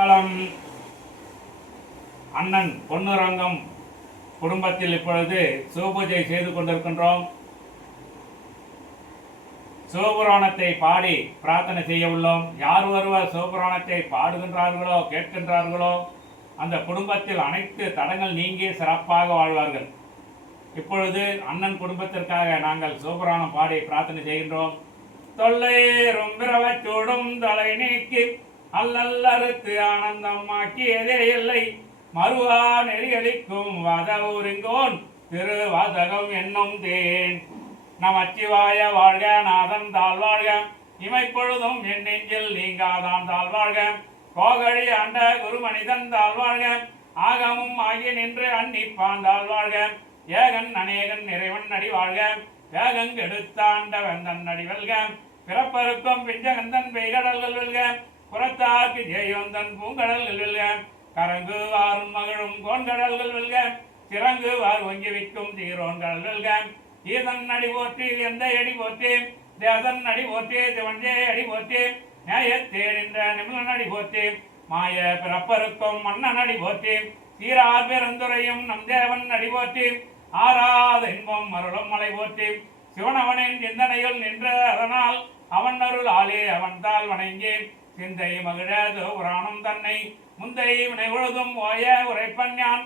காலம் அண்ணன் பொன்னுரங்கம் குடும்பத்தில் இப்பொழுது சிவபூஜை செய்து கொண்டிருக்கின்றோம். சிவபுராணத்தை பாடி பிரார்த்தனை செய்ய உள்ளோம். யார் ஒருவர் சிவபுராணத்தை பாடுகின்றார்களோ கேட்கின்றார்களோ அந்த குடும்பத்தில் அனைத்து தடங்கள் நீங்கி சிறப்பாக வாழ்வார்கள். இப்பொழுது அண்ணன் குடும்பத்திற்காக நாங்கள் சிவபுராணம் பாடி பிரார்த்தனை செய்கின்றோம். தொல்லை ரொம்பிரவச்சூடும் தலை நீக்கி அல்லல்லறுத்து ஆனந்தமாக்கியதே இல்லை மறுவா நெறியளிக்கும் வதவுரிங்கோன் திருவாதகம் என்னும் தேன். நமச்சிவாய வாழ்க, நாதன் தாழ்வாழ்க, இமைப்பொழுதும் என் நெஞ்சில் நீங்காதான் தாழ்வாழ்க, கோகழி ஆண்ட குருமனிதன் தாழ்வாழ்க, ஆகமும் ஆகி நின்று அன்னிப்பான் தாழ்வாழ்க, ஏகன் அநேகன் இறைவன் அடி வாழ்க, வேகங்கெடுத்தாண்ட வெந்தன் அடி வெல்க, பிறப்பருக்கும் பிஞ்சகந்தன் பெய்கடல்கள் வெல்க, புறத்தாக்கு ஜெயவந்தன் பூங்கடல்கள் வெல்க, கரங்கு வாரும் மகளும் கோன்கடல்கள் வெல்க, திறங்கு வார் ஒங்கி வைக்கும் தீரோன்கள் வெல்க, ஈதன் அடி போற்றி எந்த அடி போற்றி, தேதன் அடி போற்றி சிவஞ்சே அடி போற்றி, நியாயத்தே நின்ற நிமிலன் அடி போற்றி, மாய பிறப்பருக்கும் மன்னன் அடி போற்றி, சீரார் பெருந்துரையும் நம் தேவன் அடி போற்றி, ஆறாத இன்பம் அருளும் மலை போற்றி, சிவனவனின் சிந்தனையில் நின்று அதனால் அவன் அருள் ஆளே அவன் தாள் வணங்கி சிந்தை மகிழ சிவபுராணம் தன்னை முந்தை வினை உழுதும் ஓய உரைப்பன் யான்